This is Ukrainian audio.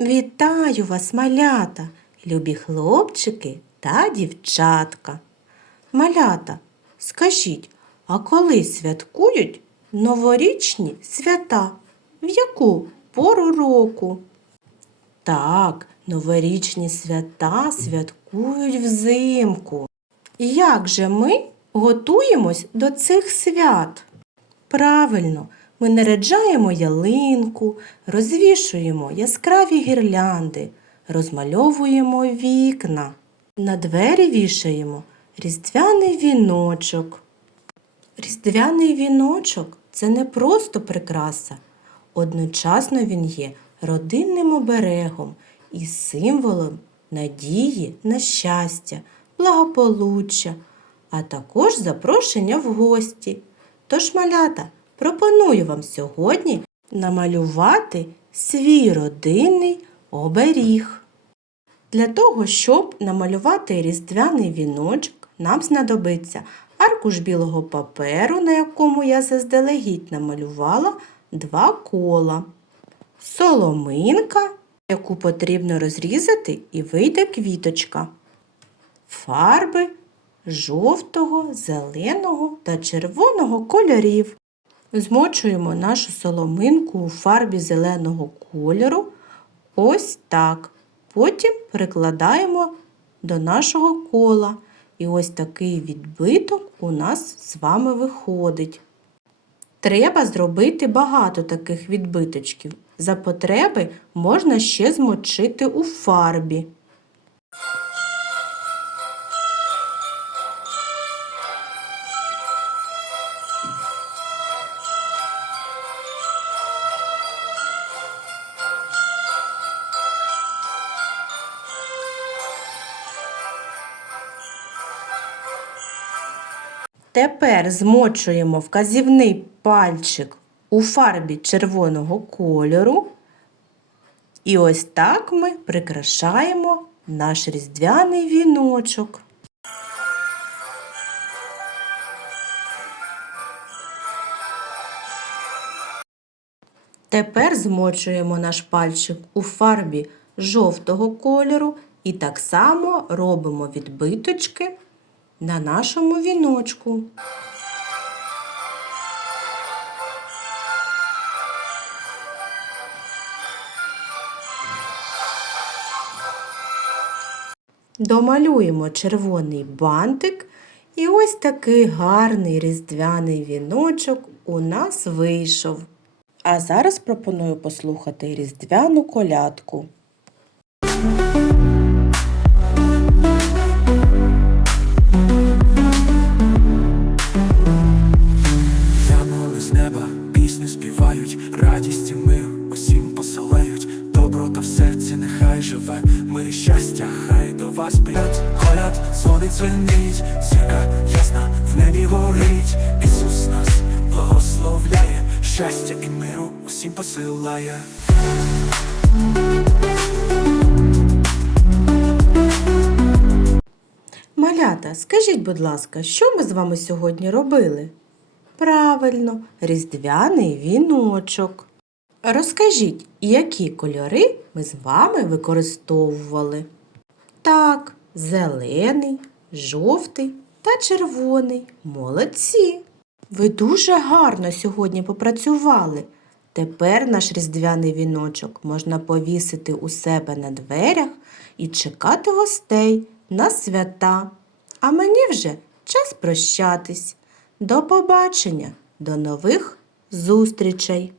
Вітаю вас, малята, любі хлопчики та дівчатка. Малята, скажіть, а коли святкують новорічні свята? В яку пору року? Так, новорічні свята святкують взимку. Як же ми готуємось до цих свят? Правильно, ми наряджаємо ялинку, розвішуємо яскраві гірлянди, розмальовуємо вікна. На двері вішаємо різдвяний віночок. Різдвяний віночок це не просто прикраса. Одночасно він є родинним оберегом і символом надії на щастя, благополуччя, а також запрошення в гості. Тож, малята, пропоную вам сьогодні намалювати свій родинний оберіг. Для того, щоб намалювати різдвяний віночок, нам знадобиться аркуш білого паперу, на якому я заздалегідь намалювала два кола, соломинка, яку потрібно розрізати, і вийде квіточка, фарби жовтого, зеленого та червоного кольорів. Змочуємо нашу соломинку у фарбі зеленого кольору ось так. Потім прикладаємо до нашого кола. І ось такий відбиток у нас з вами виходить. Треба зробити багато таких відбиточків. За потреби можна ще змочити у фарбі. Тепер змочуємо вказівний пальчик у фарбі червоного кольору. І ось так ми прикрашаємо наш різдвяний віночок. Тепер змочуємо наш пальчик у фарбі жовтого кольору і так само робимо відбиточки на нашому віночку. Домалюємо червоний бантик, і ось такий гарний різдвяний віночок у нас вийшов. А зараз пропоную послухати різдвяну колядку. Вас прийдуть. Коляд дзвонить, дзвенить, зірка ясна в небі горить. Ісус нас благословляє, щастя і миру усім посилає. Малята, скажіть, будь ласка, що ми з вами сьогодні робили? Правильно, різдвяний віночок. Розкажіть, які кольори ми з вами використовували? Так, зелений, жовтий та червоний. Молодці! Ви дуже гарно сьогодні попрацювали. Тепер наш різдвяний віночок можна повісити у себе на дверях і чекати гостей на свята. А мені вже час прощатись. До побачення, до нових зустрічей!